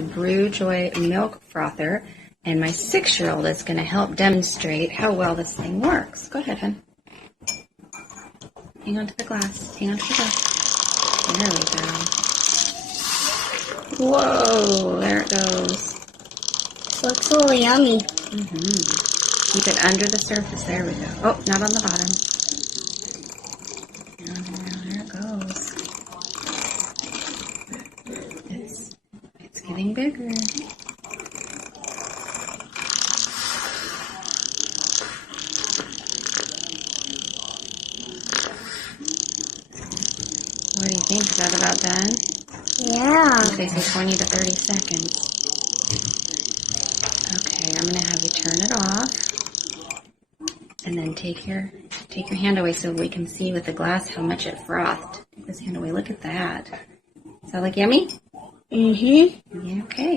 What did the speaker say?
the Bru Joy Milk Frother, and my 6-year-old is going to help demonstrate how well this thing works. Go ahead, hon. Hang on to the glass. Hang on to the glass. There we go. Whoa, there it goes. This looks really yummy. Keep it under the surface. There we go. Oh, not on the bottom. There it goes. It's getting bigger. What do you think? Is that about done? Yeah. They say 20 to 30 seconds. Okay, I'm going to have you turn it off. And then take your hand away so we can see with the glass how much it frothed. Take this hand away. Look at that. Does that look yummy? Mm-hmm. Yeah, okay.